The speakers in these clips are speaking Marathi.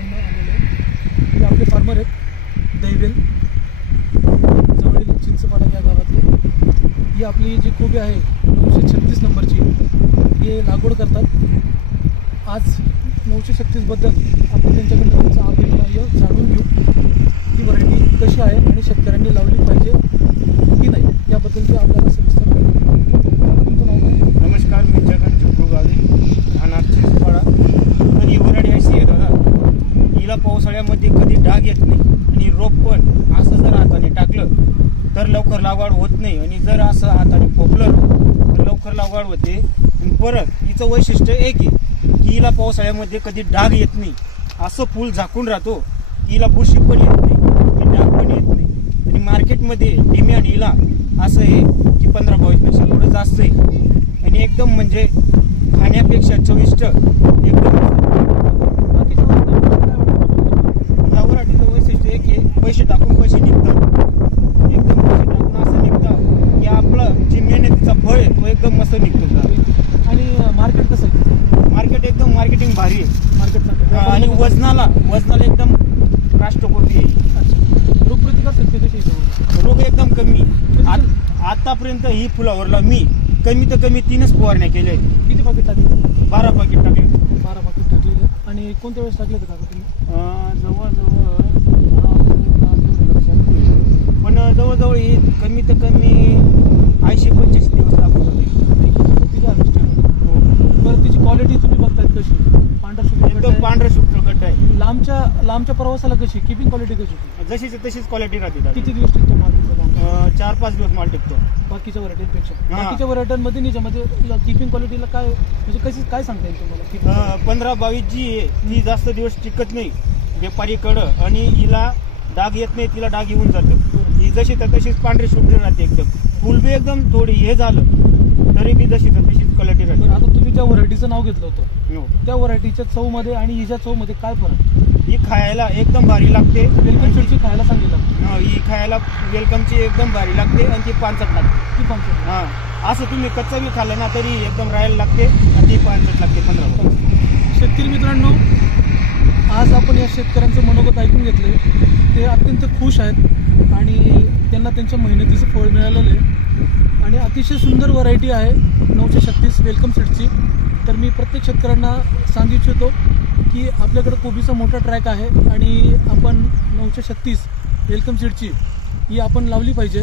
शेतकऱ्यांना आलेले आहे. हे आपले फार्मर आहेत दैवेल जवळील चिंचपाडा या गावातले. ही आपली जी कोबी आहे 936 नंबरची, हे लागवड करतात. आज 936 बद्दल आपण त्यांच्याकडून त्यांचा अभिप्राय जाणून घेऊ. ही व्हरायटी कशी आहे आणि शेतकऱ्यांनी लावली पाहिजे की नाही याबद्दल ते आपल्याला सविस्तर तुमचं नाव काय? नमस्कार, मी जगन चिपळू गावी राहणार चिंचपाडा. तर ही व्हरायटी अशी आहे दादा, हिला पावसाळ्यामध्ये कधी डाग येत नाही आणि रोप पण असं जर हाताने टाकलं तर लवकर लागवड होत नाही आणि जर असं हाताने फोपलं तर लवकर लागवड होते. आणि परत हिचं वैशिष्ट्य एक आहे की हिला पावसाळ्यामध्ये कधी डाग येत नाही, असं फूल झाकून राहतो. हिला बुरशी पण येत नाही, डाग पण येत नाही. आणि मार्केटमध्ये डिमांड हिला असं आहे की 15-22 पेक्षा थोडं जास्त आहे आणि एकदम म्हणजे खाण्यापेक्षा चविष्ट एकदम. या व्हरायटीचं वैशिष्ट्य एक आहे, पैसे टाकून पैसे निघतात. एकदम पैसे टाकून असं निघतं की आपलं जी मेहनतीचा फळ आहे तो एकदम मस्त निघतो. आणि मार्केट कसं आहे? मार्केट एकदम मार्केटिंग भारी आहे मार्केट आणि वजनाला एकदम राष्ट्रकोटी आहे. अच्छा, रोगप्रतिकार शक्ती कशी आहे? रोग एकदम कमी. आतापर्यंत ही फुलावरला मी कमीत कमी 3च फवारण्या केल्या आहेत. किती पाकिट टाकले? 12 पाकिट टाकले. 12 पाकिट टाकलेले. आणि कोणत्या वेळेस टाकले होते काका तुम्ही? जवळजवळ ही कमीत कमी 80-85 दिवस लागून जाते. बरं, तिची क्वालिटी तुम्ही बघतायत कशी? एकदम पांढरं शुभ्र गड्डा आहे. लांबच्या प्रवासाला कशी किपिंग क्वालिटी कशी? जशीच तशीच क्वालिटी राहते. किती दिवस टिकतो माल? 4-5 दिवस माल टिकतो बाकीच्या व्हरायटीपेक्षा. बाकीच्या व्हरायटीमध्ये निजामध्ये किपिंग क्वालिटीला काय म्हणजे कशी काय सांगता येईल तुम्हाला? 15-22 जी आहे ती जास्त दिवस टिकत नाही व्यापारीकडं आणि हिला डाग येत नाही, तिला डाग येऊन जातं. ही जशी तर तशीच पांढरी शुभ्र राहते. एकदम फुल बी एकदम थोडी हे झालं तरी बी जशी तर तशीच क्वालिटी राहते. आता तुम्ही ज्या व्हरायटीचं नाव घेतलं होतं त्या व्हरायटीच्या चवमध्ये आणि हिच्या चवमध्ये काय फरक? ही खायला एकदम भारी लागते. वेलकम सीडची खायला सांगितलं. ही खायला वेलकमची एकदम भारी लागते आणि ती पानसट लागते. ती 500. हां, असं तुम्ही कच्चा बी खाल्लं ना तरी एकदम राहायला लागते आणि ती पानसट लागते. 15. शेतकरी मित्रांनो, आज आपण या शेतकऱ्यांचं मनोगत ऐकून घेतले. ते अत्यंत खुश आहेत आणि त्यांना त्यांच्या मेहनतीचं फळ मिळालेलं आहे आणि अतिशय सुंदर व्हरायटी आहे 936 वेलकम सीडची. तर मी प्रत्येक शेतकऱ्यांना सांगू इच्छितो की आपल्याकडे कोबीचा मोठा ट्रॅक आहे आणि आपण 936 वेलकम सीडची ही आपण लावली पाहिजे.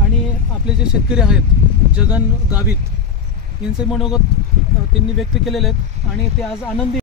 आणि आपले जे शेतकरी आहेत जगन गावित यांचे मनोगत त्यांनी व्यक्त केलेले आहेत आणि ते आज आनंदी